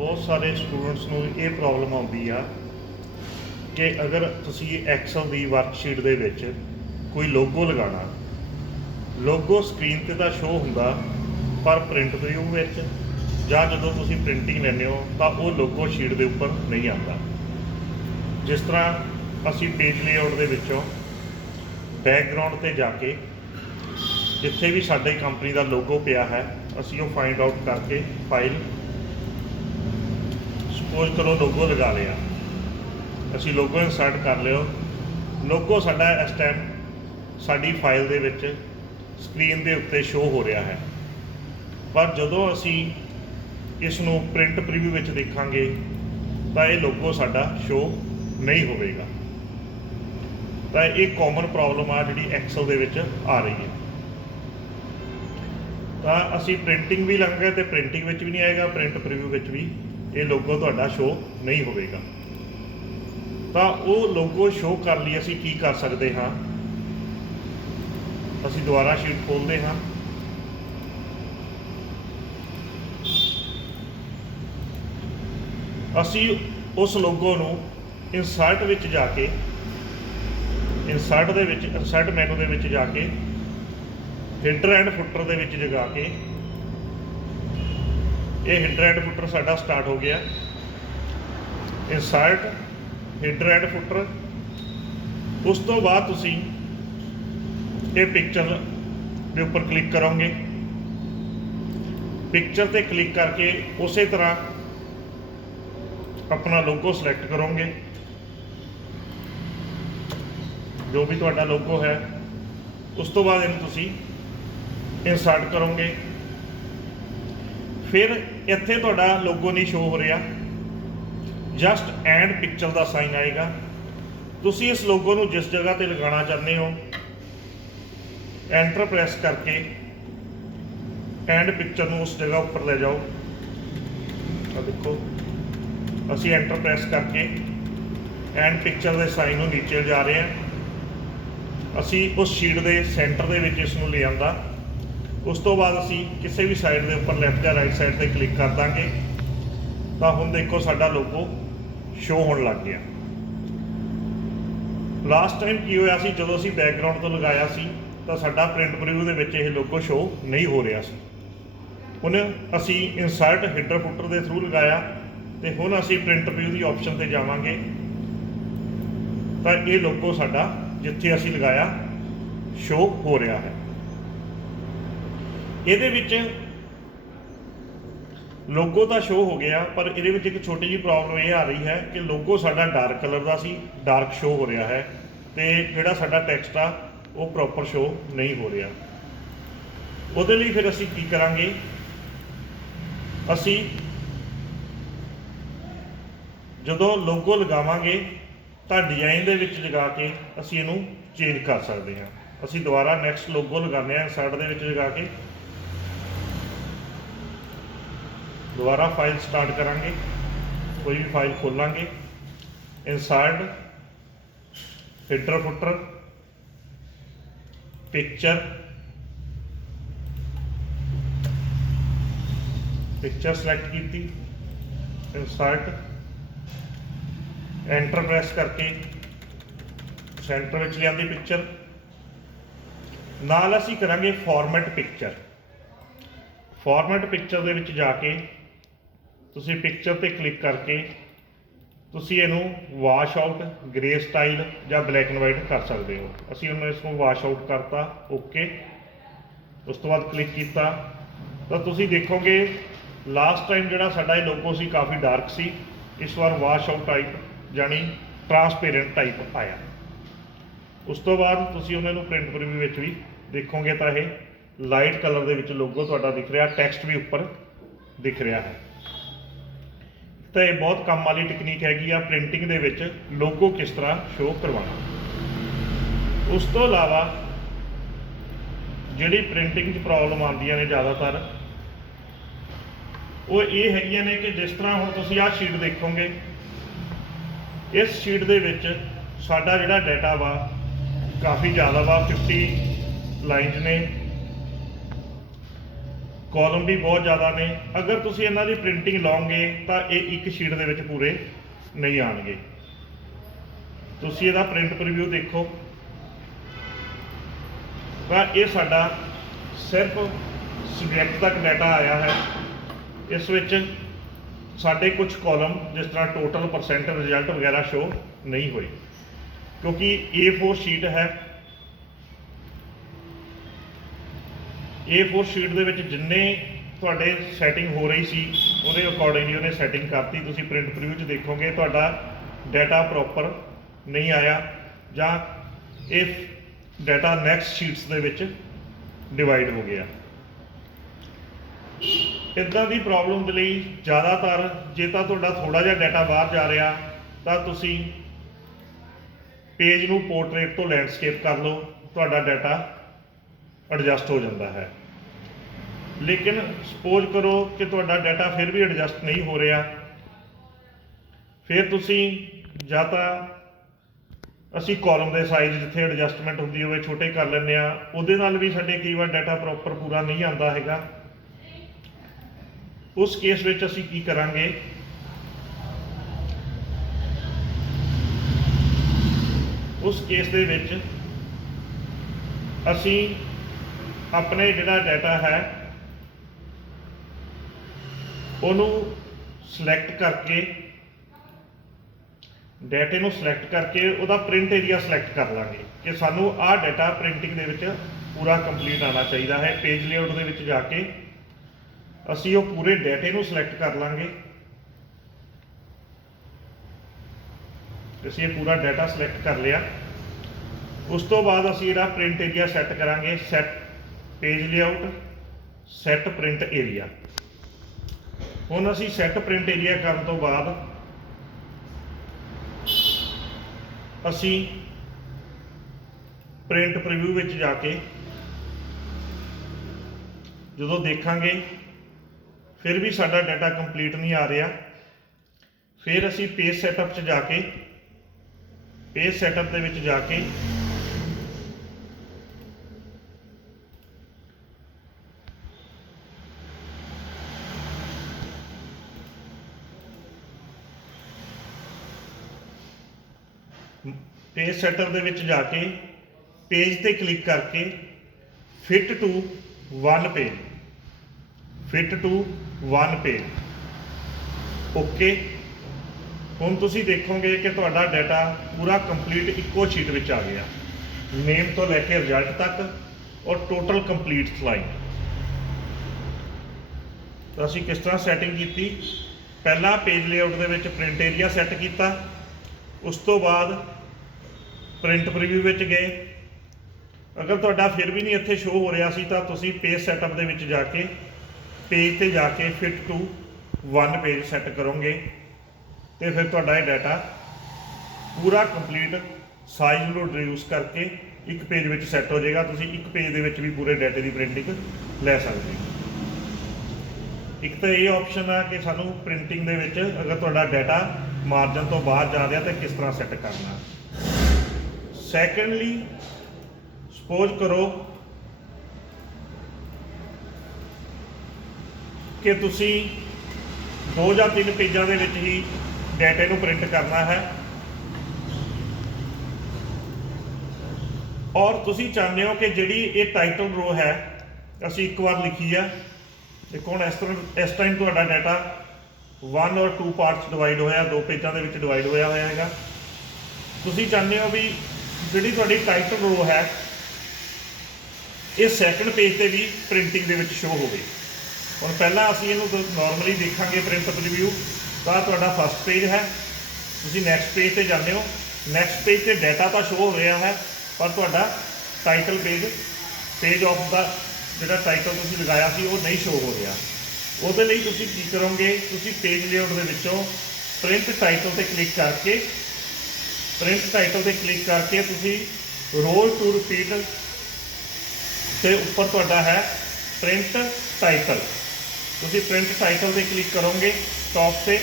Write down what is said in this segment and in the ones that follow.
बहुत सारे स्टूडेंट्स ਨੂੰ ਇਹ ਪ੍ਰੋਬਲਮ ਆਉਂਦੀ ਆ ਕਿ ਅਗਰ ਤੁਸੀਂ ਐਕਸਲ ਦੀ ਵਰਕਸ਼ੀਟ ਦੇ ਵਿੱਚ ਕੋਈ ਲੋਗੋ ਲਗਾਉਣਾ, ਲੋਗੋ ਸਕਰੀਨ ਤੇ ਤਾਂ ਸ਼ੋ ਹੁੰਦਾ ਪਰ ਪ੍ਰਿੰਟ ਵਿਊ ਵਿੱਚ ਜਾਂ ਜਦੋਂ ਤੁਸੀਂ ਪ੍ਰਿੰਟਿੰਗ ਲੈਂਦੇ ਹੋ ਤਾਂ ਉਹ ਲੋਗੋ ਸ਼ੀਟ ਦੇ ਉੱਪਰ ਨਹੀਂ ਆਉਂਦਾ। ਜਿਸ ਤਰ੍ਹਾਂ ਅਸੀਂ ਪੇਜ ਲੇਆਊਟ ਦੇ ਵਿੱਚੋਂ ਬੈਕਗਰਾਉਂਡ ਤੇ ਜਾ ਕੇ ਜਿੱਥੇ ਵੀ ਸਾਡੇ ਕੰਪਨੀ ਦਾ ਲੋਗੋ ਪਿਆ ਹੈ ਅਸੀਂ ਉਹ ਫਾइंड आउट करके फाइल सपोज करो लोगो लगा लिया, ਅਸੀਂ लोगो इंसर्ट कर लियो। लोगो साडा इस टाइम साडी फाइल दे विच स्क्रीन दे उत्ते शो हो रहा है, पर जदों असी इस नूं प्रिंट प्रीव्यू विच देखांगे तो ये लोगो साडा शो नहीं होवेगा। तो ये कॉमन प्रॉब्लम आ जिहड़ी एक्सल दे विच आ रही है। तो असी प्रिंटिंग भी लंघ गए तो प्रिंटिंग विच भी नहीं आएगा, प्रिंट प्रीव्यू विच भी ये लोगो तुहाडा शो नहीं होवेगा। तो वो लोगो शो कर लिए असी की कर सकते हाँ, असी दोबारा शीट खोलते हाँ। असी उस लोगो नूं इंसर्ट विच जाके इंसर्ट मैनू दे विच जाके हिडर एंड फुटर दे विच जगा के ये हिडर एंड फुटर साडा स्टार्ट हो गया। इंसर्ट हिडर एंड फुटर, उस तो बाद तुसी ये पिक्चर के उपर क्लिक करोगे, पिक्चर ते क्लिक करके उस तरह अपना लोगो सिलेक्ट करोगे, जो भी तुहाडा लोगो है। उस तो बाद इन्हूं तुसी इंसर्ट करोगे, फिर इत्थे तुहाडा लोगो नहीं शो हो रहा, जस्ट एंड पिक्चर का साइन आएगा। तुसी इस लोगो नूं जिस जगह ते लगाना चाहते हो एंटर प्रेस करके एंड पिक्चर नूं उस जगह उपर ले जाओ। देखो असी एंटर प्रेस करके एंड पिक्चर के साइन नूं नीचे जा रहे हैं। असी उस शीट के सेंटर दे विच इस नूं ले आंदा। उस तो बाद असी किसी भी साइड के उपर लैफ्ट या राइट साइड पर क्लिक कर देंगे तो हुण देखो साडा लोगो शो होने लग गया। लास्ट टाइम की होया सी जदों असी बैकग्राउंड तो लगाया सी तो साडा प्रिंट प्रीव्यू दे विच यह लोगो शो नहीं हो रहा सी। हुण असी इंसर्ट हिडर फुटर के थ्रू लगाया तो हुण असी प्रिंट प्रीव्यू की ऑप्शन पर जावांगे तो ये लोगो साडा जिथे असी लगाया शो हो रहा है। ਇਹਦੇ ਵਿੱਚ ਲੋਗੋ ਤਾਂ ਸ਼ੋ ਹੋ ਗਿਆ, ਪਰ ਇਹਦੇ ਵਿੱਚ ਇੱਕ ਛੋਟੀ ਜਿਹੀ ਪ੍ਰੋਬਲਮ ਇਹ ਆ ਰਹੀ ਹੈ ਕਿ ਲੋਗੋ ਸਾਡਾ ਡਾਰਕ ਕਲਰ ਦਾ ਸੀ, ਡਾਰਕ ਸ਼ੋ ਹੋ ਰਿਹਾ ਹੈ ਤੇ ਜਿਹੜਾ ਸਾਡਾ ਟੈਕਸਟ ਆ ਉਹ ਪ੍ਰੋਪਰ ਸ਼ੋ ਨਹੀਂ ਹੋ ਰਿਹਾ। ਉਹਦੇ ਲਈ ਫਿਰ ਅਸੀਂ ਕੀ ਕਰਾਂਗੇ, ਅਸੀਂ ਜਦੋਂ ਲੋਗੋ ਲਗਾਵਾਂਗੇ ਤਾਂ ਡਿਜ਼ਾਈਨ ਦੇ ਵਿੱਚ ਲਗਾ ਕੇ ਅਸੀਂ ਇਹਨੂੰ ਚੇਂਜ ਕਰ ਸਕਦੇ ਹਾਂ। ਅਸੀਂ ਦੁਬਾਰਾ ਨੈਕਸਟ ਲੋਗੋ ਲਗਾਉਂਦੇ ਹਾਂ ਇੰਸਰਟ ਦੇ ਵਿੱਚ ਲਗਾ ਕੇ, दोबारा फाइल स्टार्ट करांगे, कोई भी फाइल खोलांगे, insert header footer picture select की, इंसर्ट एंटर प्रेस करके सेंटर में लियांदी पिक्चर नाल असी करांगे फॉर्मेट पिक्चर। फॉर्मेट पिक्चर दे विच जाके तुसी पिक्चर पे क्लिक करके तुसी इहनूं वाश आउट ग्रे स्टाइल या ब्लैक एंड वाइट कर सकते हो। असी उन्होंने इसको वाश आउट करता, ओके। उस तो बाद क्लिक किया तो तुसी देखोगे लास्ट टाइम जिहड़ा साडा ये लोगो सी काफ़ी डार्क सी, इस बार वाश आउट टाइप यानी ट्रांसपेरेंट टाइप आया। उस तो बाद तुसी उन्होंने प्रिंट प्रीव्यू विच भी देखोगे तो यह लाइट कलर दे विच लोगो तुहाडा दिख रहा, टैक्सट भी उपर दिख रहा है। तो ये बहुत काम वाली टेक्नीक हैगी आ प्रिंटिंग दे विच लोगो किस तरह शो करवाना। उस तो इलावा जिहड़ी प्रिंटिंग च प्रॉब्लम आंदियां ने ज़्यादातर वो ये हैगियां ने कि जिस तरह हुण तुसीं आह शीट देखोगे, इस शीट दे विच साडा जिहड़ा डाटा वा काफ़ी ज़्यादा वा, 50 लाइन्स ने कॉलम भी बहुत ज़्यादा ने। अगर तुसी इन्हां दी प्रिंटिंग लाओगे तो ये एक शीट दे विच पूरे नहीं आएंगे। तुसी इहदा प्रिंट प्रीव्यू देखो तो ये साडा सिर्फ सब्जैक्ट तक डाटा आया है। इस विच साडे कुछ कॉलम जिस तरह टोटल परसेंट रिजल्ट वगैरह शो नहीं हुए, क्योंकि A4 शीट है। A4 शीट दे विच जिन्ने तुहाडे सैटिंग हो रही सी उहदे अकॉर्डिंगली उहने सैटिंग करती। तुसीं प्रिंट प्रीव्यू च देखोगे तुहाडा डाटा प्रॉपर नहीं आया, जां if data next sheets they which divide हो गया। इदां दी प्रॉब्लम दे लई ज़्यादातर जे तां तुहाडा थोड़ा जिहा डाटा बाहर जा रहा तां तुसीं पेज नूं पोर्ट्रेट तो लैंडस्केप कर लो, तुहाडा डाटा एडजस्ट हो जाता है। लेकिन सपोज करो कि तुहाडा डाटा फिर भी एडजस्ट नहीं हो रहा, फिर तुसीं जां तां असी कॉलम के साइज जिथे एडजस्टमेंट होंदी होवे छोटे कर लैंदे आ, उहदे नाल भी साडे कई बार डाटा प्रॉपर पूरा नहीं आता हैगा। उस केस विच असी की करांगे, उस केस दे विच असी अपने जिहड़ा डाटा है उहनूं सिलैक्ट करके डाटे नूं सिलैक्ट करके उहदा प्रिंट एरिया सिलैक्ट कर लांगे कि सानू आ डाटा प्रिंटिंग दे विच पूरा कंप्लीट आना चाहिए है। पेज लेआउट दे विच जाके असी वो पूरे डाटे नूं सिलैक्ट कर लांगे। असी ये पूरा डाटा सिलैक्ट कर लिया। उस तो बाद असी इहदा प्रिंट एरिया सैट करांगे। Set page layout, set print area. हुण असी सैट प्रिंट एरिया करन तो बाद असी प्रिंट प्रीव्यू विच जाके जो देखांगे फिर भी साडा डाटा कंप्लीट नहीं आ रहा, फिर असी पेज सैटअप च जाके पेज सैटअप दे विच जाके पेज सैटअप दे विच जाके पेज ते क्लिक करके fit to one page, fit to one page okay. हुण तुसीं देखोगे कि तुहाडा डाटा पूरा कंप्लीट इक्को शीट विच आ गया, नेम तो लैके रिजल्ट तक और टोटल कंप्लीट स्लाइड। तो असीं किस तरह सैटिंग की, पहला पेज लेआउट दे विच प्रिंट एरिया सैट किया, उस तो बाद प्रिंट प्रीव्यू विच गए। अगर तुहाडा फिर भी नहीं इत्थे शो हो रहा सी तां तुसीं पेज सैटअप दे विच जाके पेज ते जाके fit to one page set करोगे तो फिर तुहाडा ये डाटा पूरा कंप्लीट साइज नूं रिड्यूस करके एक पेज विच सैट हो जाएगा। तुसीं एक पेज दे विच भी पूरे डाटे की प्रिंटिंग लै सकदे हो। एक तो ये ऑप्शन है कि सानू प्रिंटिंग दे विच अगर तुहाडा डाटा मार्जन तो बाहर जा रहा तो किस तरह सैट करना। सैकेंडली सपोज करो कि तुसी 2 या 3 पेजों के विच ही डाटे नूं प्रिंट करना है और तुसी चाहते हो कि जिहड़ी ये टाइटल रो है असी एक बार लिखी है। देखो हुण इस टाइम तुहाडा डाटा 1 और 2 पार्ट्स डिवाइड होया, 2 पेजों के विच डिवाइड होया होया हैगा। तुसी चाहते हो भी जिहड़ी तुहाडी टाइटल रो है ये सैकेंड पेज पे भी प्रिंटिंग दे विच शो होवे। हुण पहला असीं इहनूं नॉर्मली देखांगे प्रिंट प्रीव्यू तां तुहाडा फर्स्ट पेज है, तुसीं नैक्सट पेज ते जांदे हो, नैक्सट पेज ते डाटा तो शो हो रहा है पर तुहाडा टाइटल पेज ऑफ द जिहड़ा टाइटल तुसीं लगाया सी वो नहीं शो हो रहा। ਉਹਦੇ ਲਈ ਤੁਸੀਂ ਕੀ ਕਰੋਗੇ, ਤੁਸੀਂ पेज लेआउट ਦੇ ਵਿੱਚੋਂ प्रिंट टाइटल ਤੇ क्लिक करके प्रिंट टाइटल ਤੇ क्लिक करके ਤੁਸੀਂ रोल टू रिपीट ਤੇ ਉੱਪਰ ਤੁਹਾਡਾ है प्रिंट टाइटल, ਤੁਸੀਂ प्रिंट टाइटल ਤੇ क्लिक करोगे टॉप से।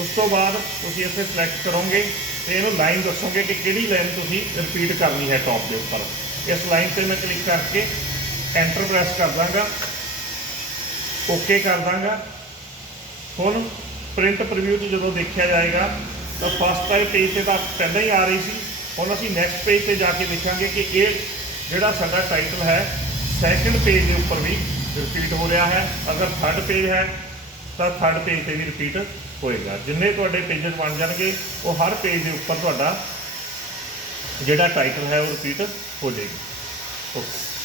उस तो बाद ਤੁਸੀਂ ਇੱਥੇ सिलेक्ट करोगे तो ਇਹਨੂੰ लाइन दसोगे कि ਕਿਹੜੀ लाइन ਤੁਸੀਂ रिपीट करनी है टॉप के उपर। इस लाइन से मैं क्लिक करके एंटर प्रेस कर दाँगा ਓਕੇ ਕਰ ਦਾਂਗਾ। ਹੁਣ ਪ੍ਰਿੰਟ ਪ੍ਰੀਵਿਊ 'ਚ ਜਦੋਂ ਦੇਖਿਆ ਜਾਏਗਾ ਤਾਂ ਫਸਟ ਵਾਲੇ ਪੇਜ 'ਤੇ ਤਾਂ ਪਹਿਲਾਂ ਹੀ ਆ ਰਹੀ ਸੀ। ਹੁਣ ਅਸੀਂ ਨੈਕਸਟ ਪੇਜ 'ਤੇ ਜਾ ਕੇ ਦੇਖਾਂਗੇ ਕਿ ਇਹ ਜਿਹੜਾ ਸਾਡਾ ਟਾਈਟਲ ਹੈ ਸੈਕਿੰਡ ਪੇਜ ਦੇ ਉੱਪਰ ਵੀ ਰਿਪੀਟ ਹੋ ਰਿਹਾ ਹੈ। ਅਗਰ ਥਰਡ ਪੇਜ ਹੈ ਤਾਂ ਥਰਡ ਪੇਜ 'ਤੇ ਵੀ ਰਿਪੀਟ ਹੋਏਗਾ। ਜਿੰਨੇ ਤੁਹਾਡੇ ਪੇजेस ਬਣ ਜਾਣਗੇ ਉਹ ਹਰ ਪੇਜ ਦੇ ਉੱਪਰ ਤੁਹਾਡਾ ਜਿਹੜਾ ਟਾਈਟਲ ਹੈ ਉਹ ਰਿਪੀਟ ਹੋ ਜਾਏਗਾ। ਓਕੇ।